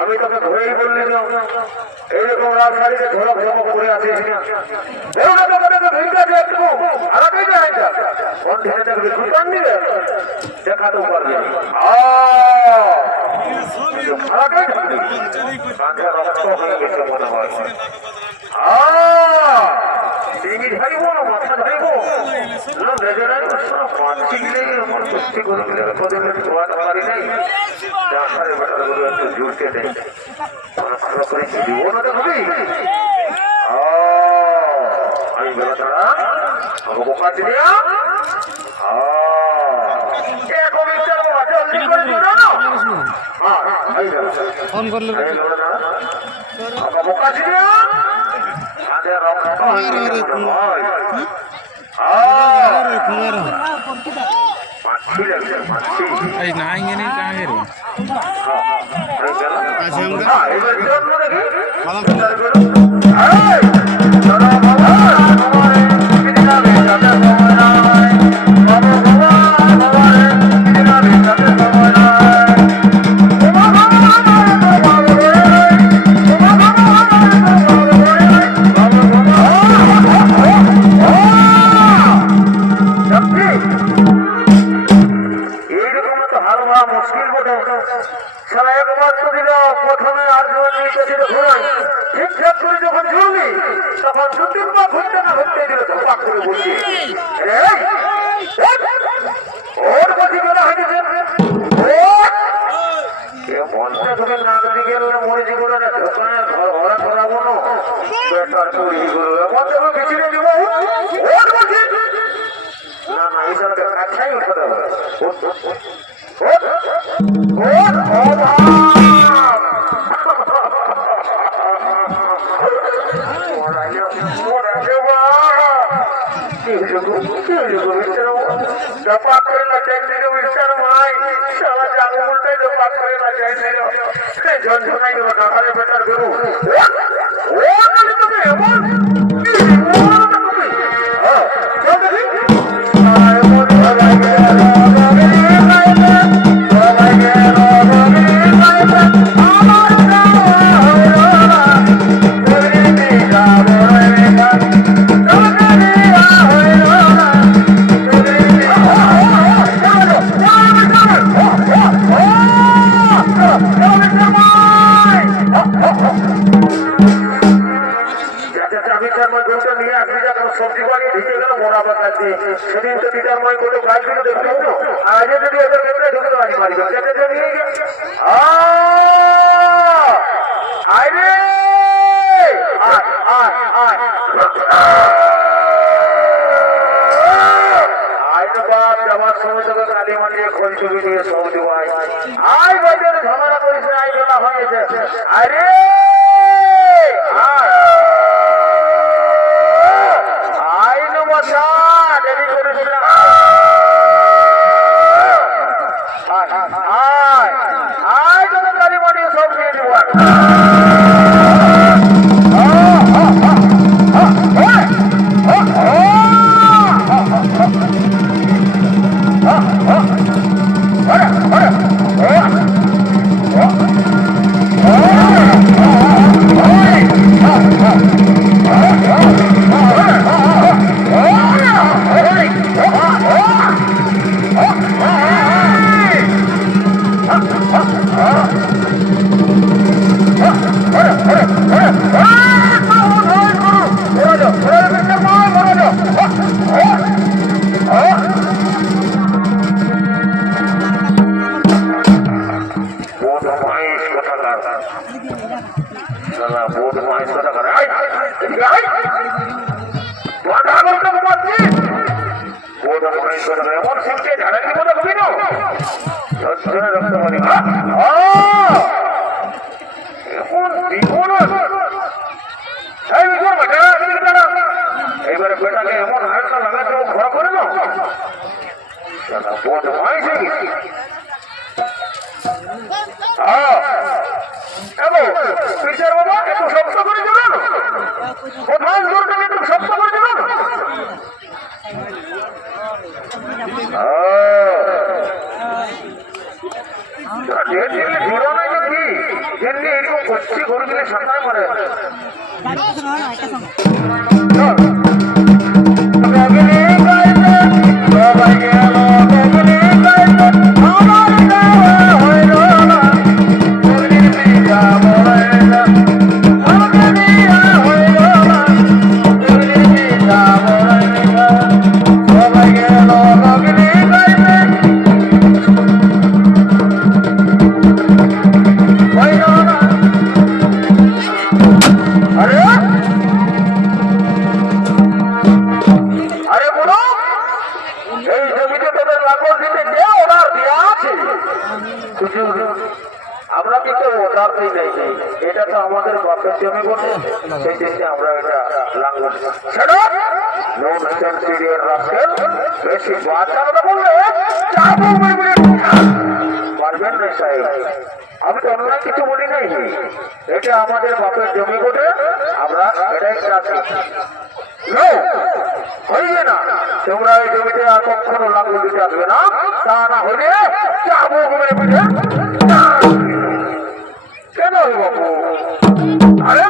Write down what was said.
আমি তোকে ধরেই বললি এইরকম রাজশাহীতে ধরা ভ্রম করে আছিস না দেখাতেও পারবি মনে হয় ডিঙি ধরিব না মাথা ধরিব না বেজে নাই মাছি গিলে আমার সত্যি করে পারি নাই ডাক্তারের বেটার গুলো একটু জুড়তে দেয় ভালো করে দিব না তো হবি আমি বেলা তারা আমার বোকা চিনিয়া ফোন করলে বোকা চিনিয়া সেদিন তো পিতাময় কোনো কাজগুলো দেখতে হতো আজ যদি ওদের ক্ষেত্রে ঢুকতে পারি মারি নিয়ে গেছে যাওয়ার সময় তোকে কালী মাটিয়ে খোল ছবি দিয়ে সব দেবো আয় বাজারে ঝামেলা করিস না আই বেলা হয়েছে আরে পারি এখন জীবন এইবারে বেটাকে এমন হালকা লাগাতে ঘোরা করে না পিসার বাবা একটু শক্ত করে দেবেন কোথায় জোরটাকে একটু শক্ত করে দেবেন জোড়া নাই কি যেমনি এরকম করছি ঘুরে দিলে সাঁতার মারে আমরা কিন্তু ওটার নাই এটা তো আমাদের বাপের জমি বটে সেই জন্য আমরা এটা লাঙ্গল বেশি বাচ্চা বললে পারবেন না সাহেব আমি তো অন্য কিছু বলি নাই এটা আমাদের বাপের জমি বটে আমরা এটাই রাখি হইবে না তোমরা এই জমিতে আর কখনো লাঙ্গল দিতে আসবে না তা না হলে যাবো কেন বাবু আরে